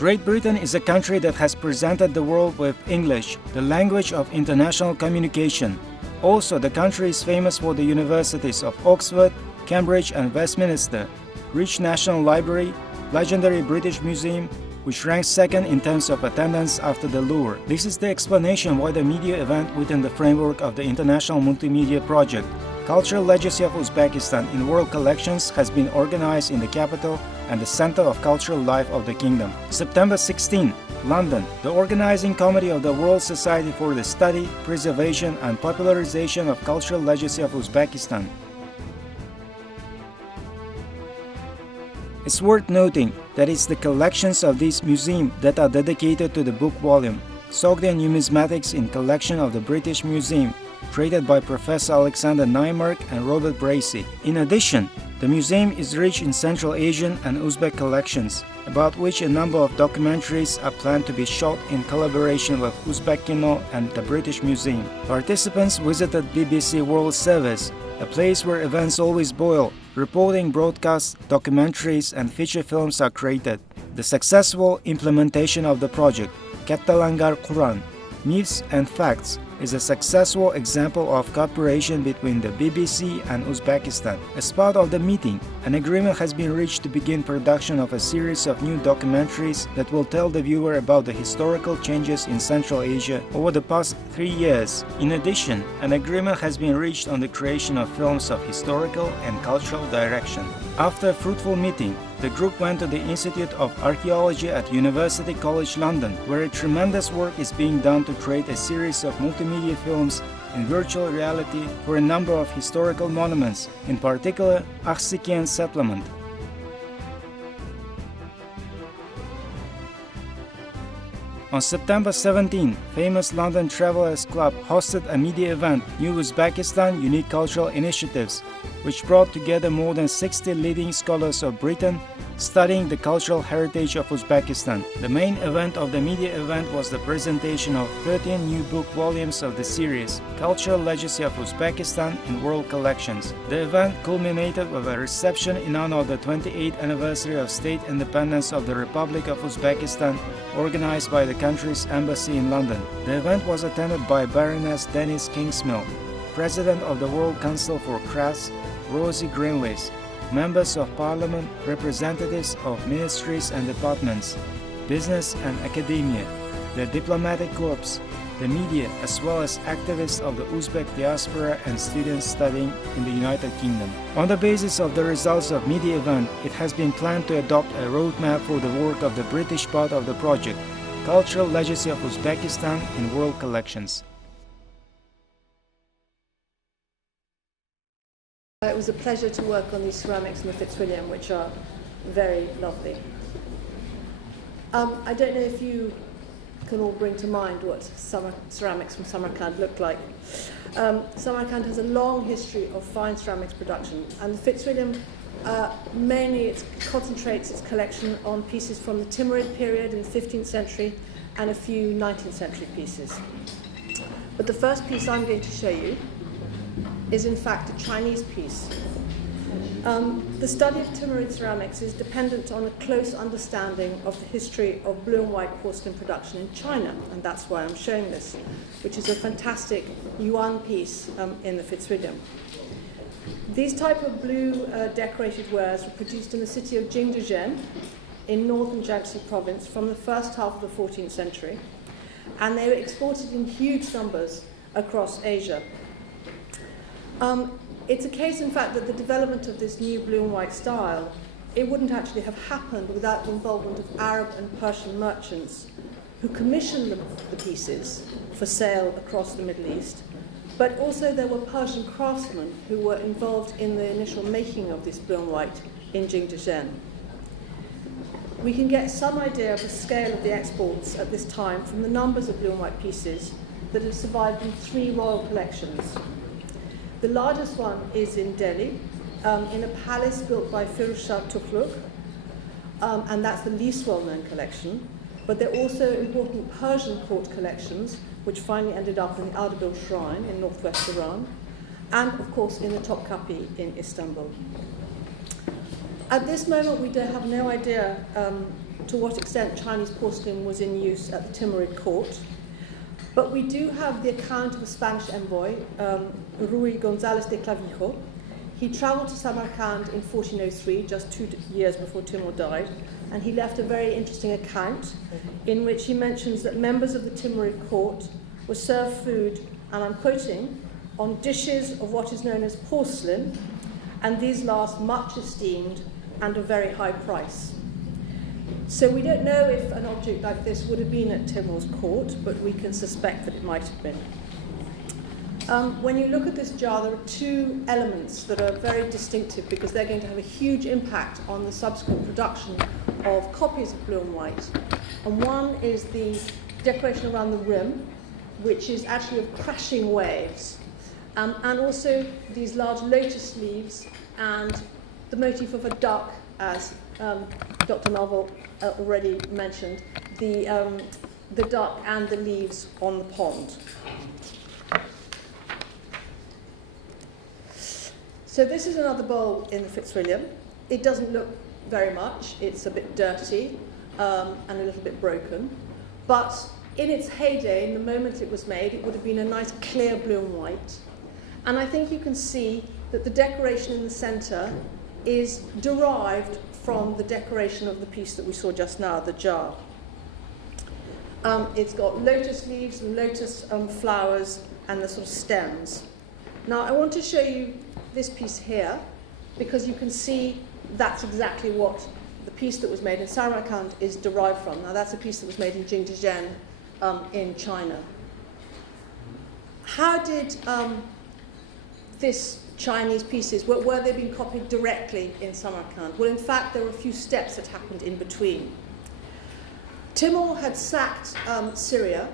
Great Britain is a country that has presented the world with English, the language of international communication. Also, the country is famous for the universities of Oxford, Cambridge and Westminster, rich National Library, legendary British Museum, which ranks second in terms of attendance after the Louvre. This is the explanation why the media event within the framework of the International Multimedia Project, Cultural Legacy of Uzbekistan in World Collections, has been organized in the capital and the center of cultural life of the kingdom. September 16, London. The organizing committee of the World Society for the Study, Preservation and Popularization of Cultural Legacy of Uzbekistan. It's worth noting that it's the collections of this museum that are dedicated to the book volume, Sogdian Numismatics in Collection of the British Museum, created by Professor Alexander Naimark and Robert Bracey. In addition, the museum is rich in Central Asian and Uzbek collections, about which a number of documentaries are planned to be shot in collaboration with Uzbek Kino and the British Museum. Participants visited BBC World Service, a place where events always boil. Reporting, broadcasts, documentaries and feature films are created. The successful implementation of the project, Kattalangar Quran, Myths and Facts, is a successful example of cooperation between the BBC and Uzbekistan. As part of the meeting, an agreement has been reached to begin production of a series of new documentaries that will tell the viewer about the historical changes in Central Asia over the past 3 years. In addition, an agreement has been reached on the creation of films of historical and cultural direction. After a fruitful meeting, the group went to the Institute of Archaeology at University College London, where a tremendous work is being done to create a series of multimedia films in virtual reality for a number of historical monuments, in particular Akhsikian settlement. On September 17, famous London Travelers Club hosted a media event, New Uzbekistan Unique Cultural Initiatives, which brought together more than 60 leading scholars of Britain studying the cultural heritage of Uzbekistan. The main event of the media event was the presentation of 13 new book volumes of the series, Cultural Legacy of Uzbekistan in World Collections. The event culminated with a reception in honor of the 28th anniversary of state independence of the Republic of Uzbekistan, organized by the country's embassy in London. The event was attended by Baroness Denise Kingsmill, President of the World Council for Crafts, Rosie Greenlees, members of parliament, representatives of ministries and departments, business and academia, the diplomatic corps, the media, as well as activists of the Uzbek diaspora and students studying in the United Kingdom. On the basis of the results of media event, it has been planned to adopt a roadmap for the work of the British part of the project, Cultural Legacy of Uzbekistan in World Collections. It was a pleasure to work on these ceramics in the Fitzwilliam, which are very lovely. I don't know if you can all bring to mind what ceramics from Samarkand look like. Samarkand has a long history of fine ceramics production, and the Fitzwilliam mainly concentrates its collection on pieces from the Timurid period in the 15th century and a few 19th century pieces. But the first piece I'm going to show you is in fact a Chinese piece. The study of Timurid ceramics is dependent on a close understanding of the history of blue and white porcelain production in China, and that's why I'm showing this, which is a fantastic yuan piece in the Fitzwilliam. These type of blue decorated wares were produced in the city of Jingdezhen in northern Jiangxi province from the first half of the 14th century, and they were exported in huge numbers across Asia. It's a case, in fact, that the development of this new blue and white style, it wouldn't actually have happened without the involvement of Arab and Persian merchants who commissioned the pieces for sale across the Middle East, but also there were Persian craftsmen who were involved in the initial making of this blue and white in Jingdezhen. We can get some idea of the scale of the exports at this time from the numbers of blue and white pieces that have survived in 3 royal collections. The largest one is in Delhi, in a palace built by Firuz Shah Tughlaq, and that's the least well-known collection. But there are also important Persian court collections, which finally ended up in the Ardabil Shrine in northwest Iran, and of course in the Topkapi in Istanbul. At this moment, we have no idea to what extent Chinese porcelain was in use at the Timurid court. But we do have the account of a Spanish envoy, Ruy González de Clavijo. He travelled to Samarkand in 1403, just 2 years before Timur died, and he left a very interesting account in which he mentions that members of the Timurid court were served food, and I'm quoting, on dishes of what is known as porcelain, and these last much esteemed and of very high price. So we don't know if an object like this would have been at Timur's court, but we can suspect that it might have been. When you look at this jar, there are 2 elements that are very distinctive because they're going to have a huge impact on the subsequent production of copies of blue and white. And one is the decoration around the rim, which is actually of crashing waves, and also these large lotus leaves and the motif of a duck, as Dr. Melville already mentioned, the duck and the leaves on the pond. So this is another bowl in the Fitzwilliam. It doesn't look very much. It's a bit dirty and a little bit broken. But in its heyday, in the moment it was made, it would have been a nice clear blue and white. And I think you can see that the decoration in the centre is derived from the decoration of the piece that we saw just now, the jar. It's got lotus leaves and lotus flowers and the sort of stems. Now I want to show you this piece here because you can see that's exactly what the piece that was made in Samarkand is derived from. Now that's a piece that was made in Jingdezhen in China. How did this Chinese pieces, were they being copied directly in Samarkand? Well, in fact, there were a few steps that happened in between. Timur had sacked Syria,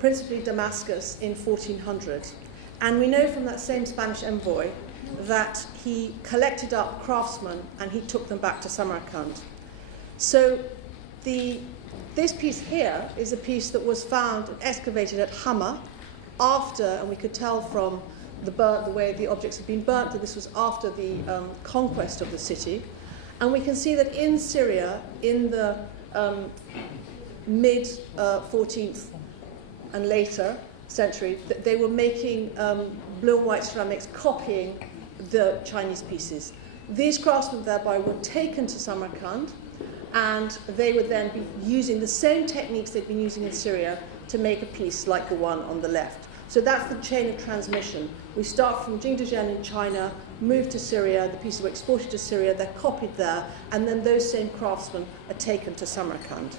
principally Damascus, in 1400. And we know from that same Spanish envoy that he collected up craftsmen and he took them back to Samarkand. So this piece here is a piece that was found and excavated at Hama after, and we could tell from the way the objects had been burnt, that this was after the conquest of the city. And we can see that in Syria, in the mid-14th and later century, that they were making blue and white ceramics copying the Chinese pieces. These craftsmen thereby were taken to Samarkand, and they would then be using the same techniques they'd been using in Syria to make a piece like the one on the left. So that's the chain of transmission. We start from Jingdezhen in China, move to Syria, the pieces were exported to Syria, they're copied there, and then those same craftsmen are taken to Samarkand.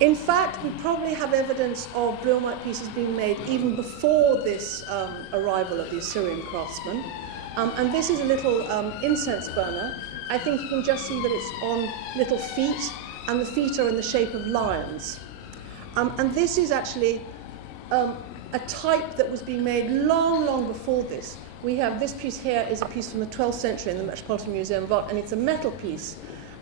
In fact, we probably have evidence of blue and white pieces being made even before this arrival of the Assyrian craftsmen. And this is a little incense burner. I think you can just see that it's on little feet, and the feet are in the shape of lions. And this is actually a type that was being made long, long before this. We have this piece here is a piece from the 12th century in the Metropolitan Museum vault, and it's a metal piece,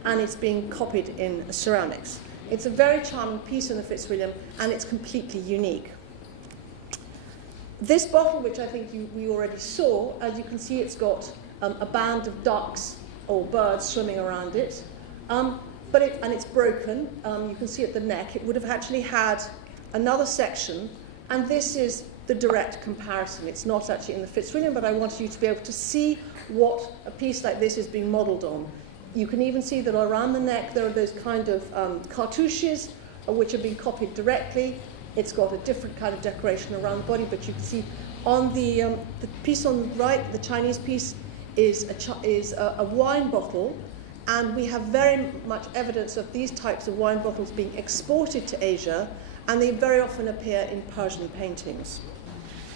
and it's being copied in ceramics. It's a very charming piece in the Fitzwilliam, and it's completely unique. This bottle, which I think we already saw, as you can see, it's got a band of ducks or birds swimming around it, and it's broken. You can see at the neck. It would have actually had another section, and this is the direct comparison. It's not actually in the Fitzwilliam, but I wanted you to be able to see what a piece like this is being modelled on. You can even see that around the neck there are those kind of cartouches which have been copied directly. It's got a different kind of decoration around the body, but you can see on the piece on the right, the Chinese piece, is a wine bottle, and we have very much evidence of these types of wine bottles being exported to Asia, and they very often appear in Persian paintings.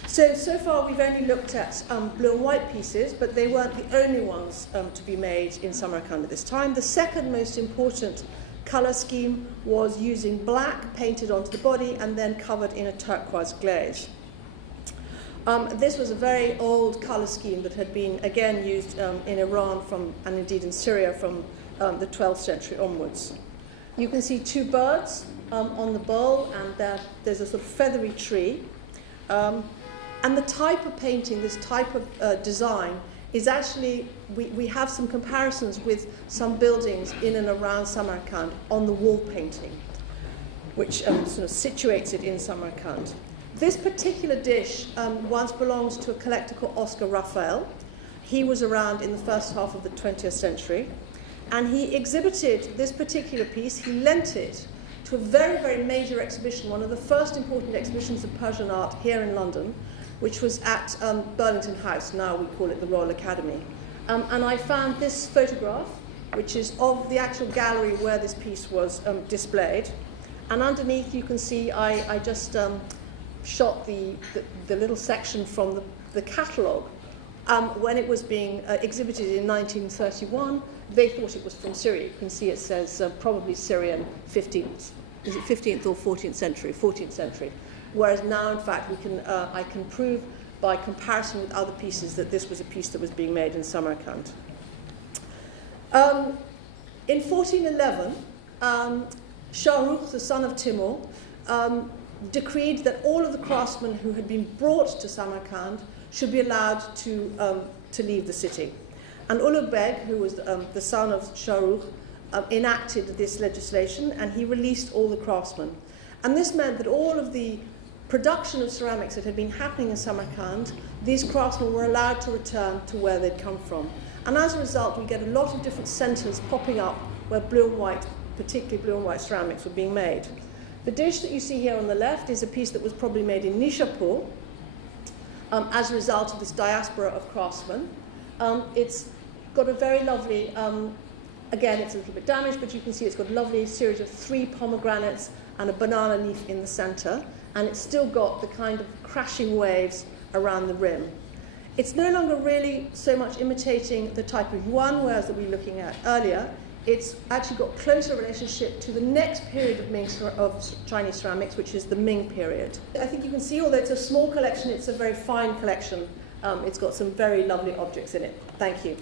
So far we've only looked at blue and white pieces, but they weren't the only ones to be made in Samarkand at this time. The second most important colour scheme was using black painted onto the body and then covered in a turquoise glaze. This was a very old colour scheme that had been again used in Iran and indeed in Syria from the 12th century onwards. You can see 2 birds on the bowl, and there's a sort of feathery tree. And the type of painting, this type of design, is actually, we have some comparisons with some buildings in and around Samarkand on the wall painting, which sort of situates it in Samarkand. This particular dish once belongs to a collector called Oscar Raphael. He was around in the first half of the 20th century, and he exhibited this particular piece. He lent it to a very, very major exhibition, one of the first important exhibitions of Persian art here in London, which was at Burlington House. Now we call it the Royal Academy. And I found this photograph, which is of the actual gallery where this piece was displayed. And underneath you can see I just shot the little section from the catalogue. When it was being exhibited in 1931, they thought it was from Syria. You can see it says probably Syrian 15th, is it 15th or 14th century? 14th century. Whereas now, in fact, I can prove by comparison with other pieces that this was a piece that was being made in Samarkand. In 1411, Shah Rukh, the son of Timur, decreed that all of the craftsmen who had been brought to Samarkand should be allowed to leave the city. And Ulugh Beg, who was the son of Shah Rukh, enacted this legislation, and he released all the craftsmen. And this meant that all of the production of ceramics that had been happening in Samarkand, these craftsmen were allowed to return to where they'd come from. And as a result, we get a lot of different centres popping up where blue and white, particularly blue and white ceramics, were being made. The dish that you see here on the left is a piece that was probably made in Nishapur as a result of this diaspora of craftsmen. It's got a very lovely, again, it's a little bit damaged, but you can see it's got a lovely series of 3 pomegranates and a banana leaf in the centre, and it's still got the kind of crashing waves around the rim. It's no longer really so much imitating the type of yuan wares that we were looking at earlier. It's actually got closer relationship to the next period of Chinese ceramics, which is the Ming period. I think you can see, although it's a small collection, it's a very fine collection. It's got some very lovely objects in it. Thank you.